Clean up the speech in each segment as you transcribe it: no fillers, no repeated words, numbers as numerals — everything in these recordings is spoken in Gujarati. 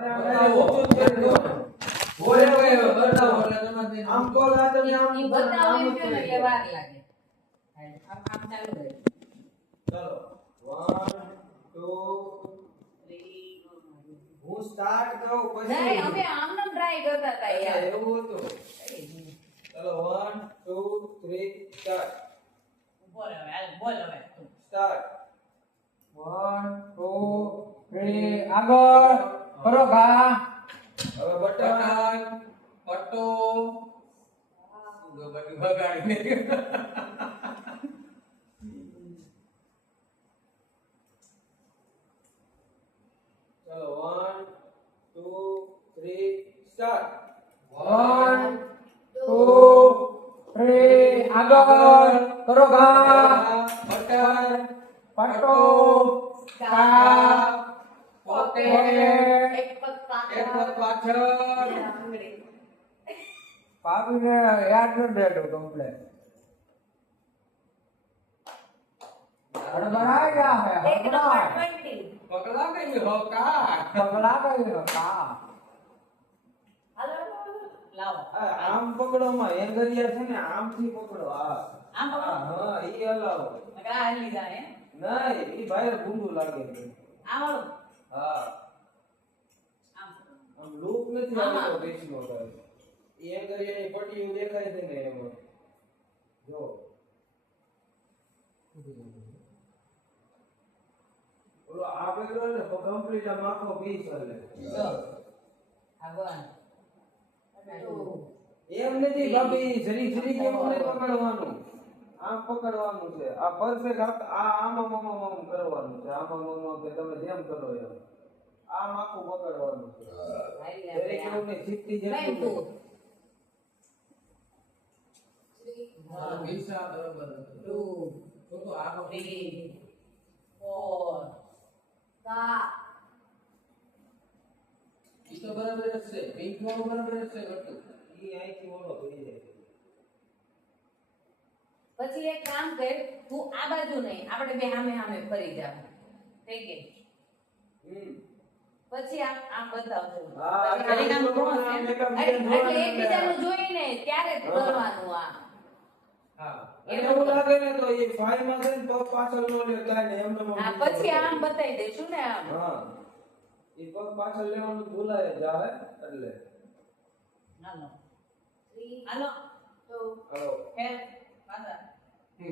બતાવો બોલે ગયો બતાવો એટલે તમારે આમ તો લાગે ને આમ બતાવો એમ કે એટલે વાર લાગે આમ ચાલુ રહે ચલો 1 2 હું સ્ટાર્ટ કરું પછી નહીં અમે આમનો ટ્રાય કરતા હતા યાર એવું હતું ચલો 1 2 3 સ્ટાર્ટ બોલ હવે હાલ બોલ હવે સ્ટાર્ટ 1 2 3 આગળ કરો ઘા હવે બટન પટ્ટો બટન બગાડીને ચલો 1 2 3 સ્ટાર્ટ 1 2 3 આગળ કરો ઘા બટન પટ્ટો કા પોતે એક પગ એક પગ પાછળ પાવીને યાદ ન દેતો કમ્પ્લેટ હડબડા ગયા હે એક હડબડા નંબર 20 પકડા ગઈ હો કા પગલા ગયો કા હાલો લાવો આમ પકડો માં એંગરિયા છે ને આમથી પકડો આ આમ પકડો હા ઈ હલાવો નકર આ લીધા હે નહીં ઈ ભાઈ ગુંડું લાગે છે આમ વાળો હા આમ આમ લૂપ નથી આમાં. આવતો બેસીનો ભાઈ ઈ એંગરિયાની પટ્ટીઓ દેખાય છે ને એમાં જો ઓલો આ પકડો ને તો કમ્પ્લીટ આ આખો પીસ હલે જો આગળ એમ નથી ભાભી જરી જરી કેમ નહીં પકડવાનું આમ પકડવાનું છે આ પરફેક્ટ આ આમાં આમ કરવાનું છે આમાં કે તમે જેમ કરો એમ આમ આખું પકડવાનું છે જરી કેમ નહીં શીખતી જેમ Time to. પૈસા બરાબર 2 તો આખો 3 4 5 ઈ તો બરાબર જ છે પિંક વાળું બરાબર જ છે ગટુ ઈ અહીંથી ઓલો થઈ જાય પછી એક કામ કર તું આ બાજુ નહીં આપણે બે સામે સામે ફરી જાવ થઈ ગઈ પછી આમ બતાવજો હા, પછી ખાલી કામ આમ કોણ આમ છે? એકમ એટલે જોવાનું એકબીજાનું જોઈને ત્યારે જ કરવાનું આ હા અને એવું લાગે ને તો એ ફાઈ માં છે ને પગ પાછળ નો લે કાઈ ને એમને હા પછી આમ બતાવી દઈશું ને આમ હા એ પગ પાછળ લેવાનું ભૂલાય જાય એટલે હાલો 3 હાલો 2 હાલો હે પાછા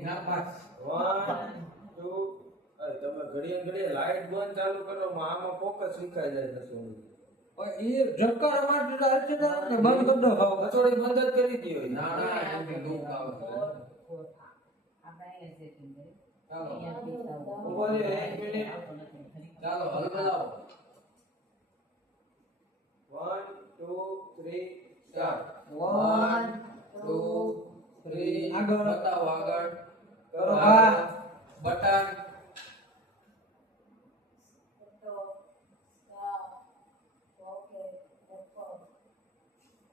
ના પાસ 1 2 અરે તમે ઘડીએ ઘડીએ લાઈટ બંધ ચાલુ કરો આમાં ફોકસ વિખાઈ જાય છે શું એ ઝક્કર માટે અર્ચના ને બંધ કરી દો ભાવ કચોડી બંધ જ કરી દીયો ના ના એમ કે દુખ આવે છે આપણે અહીંયા સેટિંગ કરી ચાલો અહીંયાથી ચાલો. ઉભો રહ્યો, એક મિનિટ. ચાલો હવે બનાવો 1 2 3 સ્ટાર્ટ 1 2 3 આગળ. બતાવો આગળ કરો હા. બટન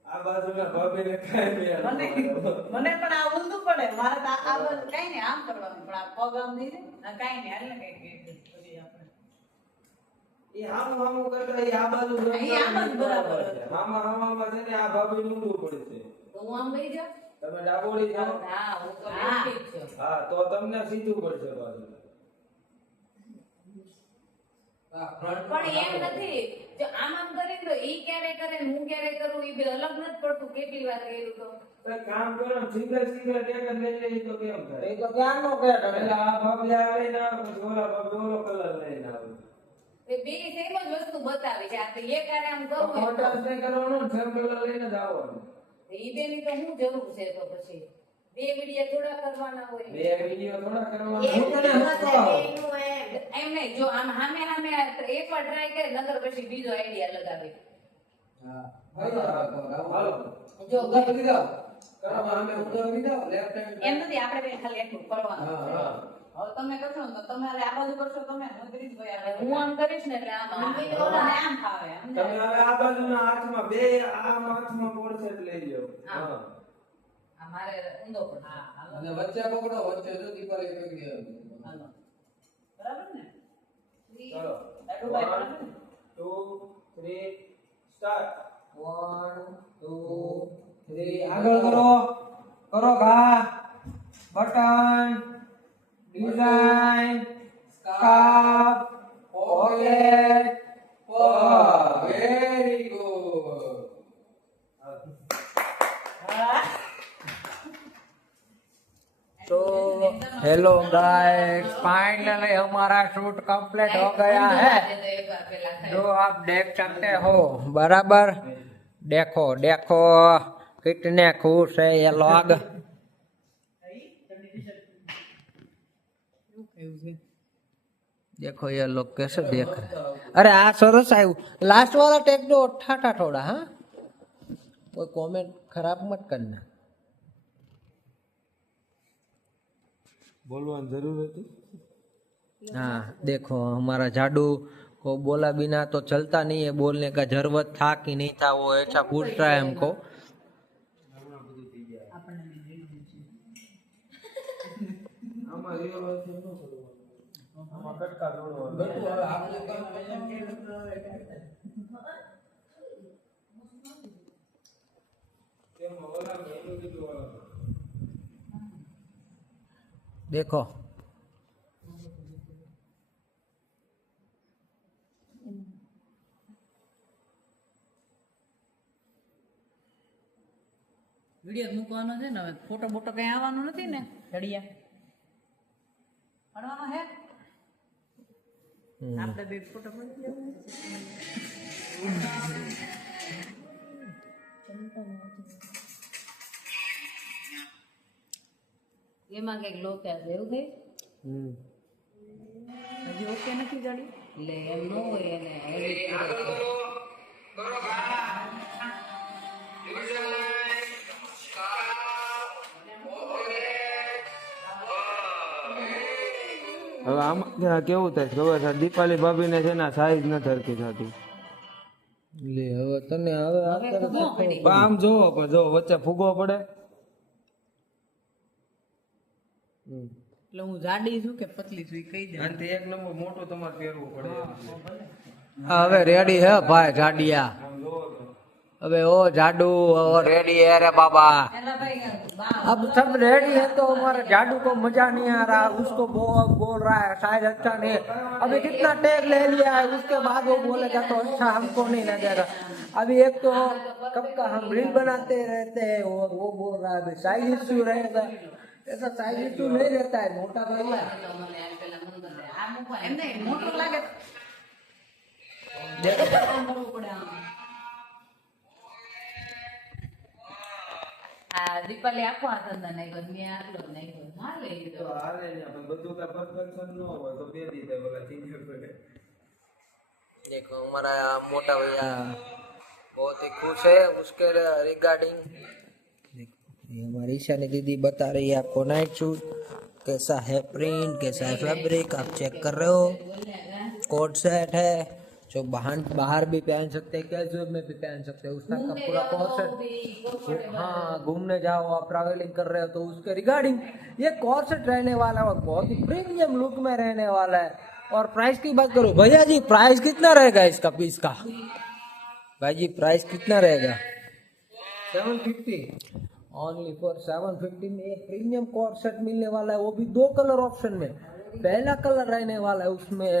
આ બાજુના ભાભીને કાંઈ મને મને પણ આ ઊંધું પડે મારે તો આ બધું કઈ નહીં આમ કરવાનું પણ આ પગ આમ નહીં ને કઈ નહીં હાલ ને કઈ પછી આપણે ઈ હામું કરતા ઈ આ બાજુ ઈ આમ જ બરાબર છે હામાં છે ને આ ભાભી ઊંધું પડશે તો હું આમ બેસી જાઉં તમે ડાબોડી જાઓ હા હું તો બેઠી જ છું હા તો તમને સીધું પડશે બાજુ પણ એમ નથી જો આમ આમ કરીને તો ઈ ક્યારે કરે ને હું ક્યારે કરું ઈ બે અલગ નથી પડતું કેટલી વાર કર્યું તો કઈ કામ કરો ને સિંગલ ટેક જ લઈ લે તો કેમ થાય એ તો ક્યાં નો કે તમે એટલે આ ભાભી આ લઈને આવે પછી ઓલા ભાભી ઓલો કલર લઈને આવે એ બે સેમ જ વસ્તુ બતાવી છે આ તો એક આરે આમ કરું એમ કોન્ટ્રાસ્ટ નહીં કરવાનું ને સેમ કલર લઈને જ આવવાનું ઈ બેની તો હું જરૂર છે તો પછી બે વિડિયો થોડા કરવાના હોય બે વિડિયો થોડા કરવાના એમ હું તને હસતો એમ નહીં જો આમ સામે સામે એકવાર ટ્રાય કરે નગર પછી બીજો આઈડિયા લગાવે હા હાલો જો ઉધા કરી દો કરો અમે ઉધા કરી દો લેફ્ટ હેન્ડ એમ નથી આપણે બે ખાલી એટલું કરવાનું હા હવે તમે કરશો ને તો તમારે આ બાજુ કરશો તમે હું કરીશ ભાઈ આપણે હું આમ કરીશ ને એટલે આમ આમ ફાવે તમે હવે આ બાજુના હાથમાં બે આમ હાથમાં પોર્સેટ લઈ લ્યો હા. હા આ મારે ઊંધો પણ હા હાલો અને વચ્ચે પકડો વચ્ચે જો દીપર એક પકડી હાલો બરાબર ને ચલો દાદુભાઈ બરાબર ને 1 2 3 સ્ટાર્ટ. 1 2 3 આગળ કરો ઘા button design scarf pocket very good तो हेलो गाइस फाइनली हमारा शूट कंप्लीट हो गया है जो आप देख सकते हो बराबर देखो देखो कितने खुश है ये लोग देखो ये लोग कैसे देख रहे हैं अरे आ सरस आयु लास्ट वाला टेक दो ठाठा थोड़ा हाँ कोई कमेंट खराब मत करना બોલવાની જરૂર હતી. हाँ देखो हमारा जादू को बोला बिना तो चलता नहीं है बोलने का जरूरत था कि नहीं था वो ऐसा पूछ रहा है हमको આમાં રિવર્સ ન કરવાનું. આમાં કટકા જોડવાનું. देखो વિડિયો મૂકવાનો છે ને હવે ફોટો બોટો કઈ આવવાનો નથી ને ઘડિયા પડવાનો હે આપણે બે ફોટો પડી એમાં કઈક લોક્યા છે એવું થઈ હજી ઓકે નથી ગાડી એટલે એમ ન હોય એને edit કરો તો. હવે આમાં કેવું થાય ખબર છે દીપાલી ભાભીને છે ને સાઈઝ ન ધરતી થતી. લે હવે તને હવે પણ આમ જોવો પણ જો વચ્ચે ફૂગવો પડે. એટલે હું જાડી છું કે પતલી છું એ કહી દે આનાથી એક નંબર મોટું તમારે પહેરવું પડે. હવે રેડી है भाई जाडिया આમ જોવો તો अबे ओ जाडू ओ रेडी है रे बाबा એલા ભાઈ બા अब सब रेडी है तो हमारे जाडू को मजा नहीं आ रहा उसको बोल रहा है शायद अच्छा नहीं अभी कितना टेक ले लिया है उसके बाद वो बोलेगा तो अच्छा हमको नहीं लगेगा अभी एक तो कब का हम रील बनाते रहते हैं और वो बोल रहा है साइज इश्यू रहेगा ऐसा साइज इश्यू नहीं रहता है मोटा भाई મને એમ પેલા મંદર આ મૂકવા એમ નહીં મોટો લાગે देखो કામ કરવું પડે આમ આ દીપાલી આખો આનંદ નાખ્યો મેં આટલો જ નાખ્યો હા લઈ તો લીધો હાલે ને પણ બધું કાંઈ perfection ન હોય તો બે દી થાય પેલા ચીજે પડે. देखो हमारा मोटा भैया बहुत ही खुश है उसके रिगार्डिंग ये हमारी ईशानी दीदी बता रही है आपको नाइट शूट कैसा है प्रिंट कैसा है फैब्रिक आप चेक कर रहे हो कोट सेट है जो बाहर भी पहन सकते हैं कैजुअल में भी पहन सकते हैं उसका का पूरा कोट सेट हाँ घूमने जाओ आप ट्रैवलिंग कर रहे हो तो उसके रिगार्डिंग ये कोट सेट रहने वाला है और बहुत ही प्रीमियम लुक में रहने वाला है और प्राइस की बात करो भैया जी प्राइस कितना रहेगा इसका पीस का भाई जी प्राइस कितना रहेगा 750 ओनली फॉर 750 में एक प्रीमियम कोट सेट मिलने वाला है वो भी 2 कलर ऑप्शन में पहला कलर रहने वाला है उसमें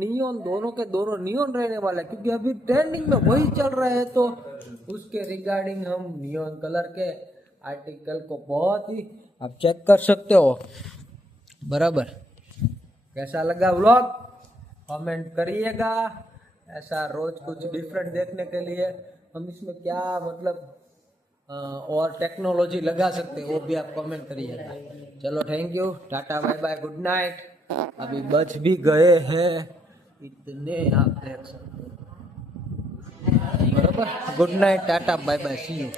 नियॉन दोनों के दोनों नियॉन रहने वाला है क्योंकि अभी ट्रेंडिंग में वही चल रहे हैं तो उसके रिगार्डिंग हम नियॉन कलर के आर्टिकल को बहुत ही आप चेक कर सकते हो बराबर कैसा लगा व्लॉग कमेंट करिएगा ऐसा रोज कुछ डिफरेंट देखने के लिए हम इसमें क्या मतलब और टेक्नोलॉजी लगा सकते हैं वो भी आप कमेंट करिएगा चलो thank you tata bye bye good night अभी बच भी गए हैं इतने आप देख सकते हो बराबर good night tata bye bye see you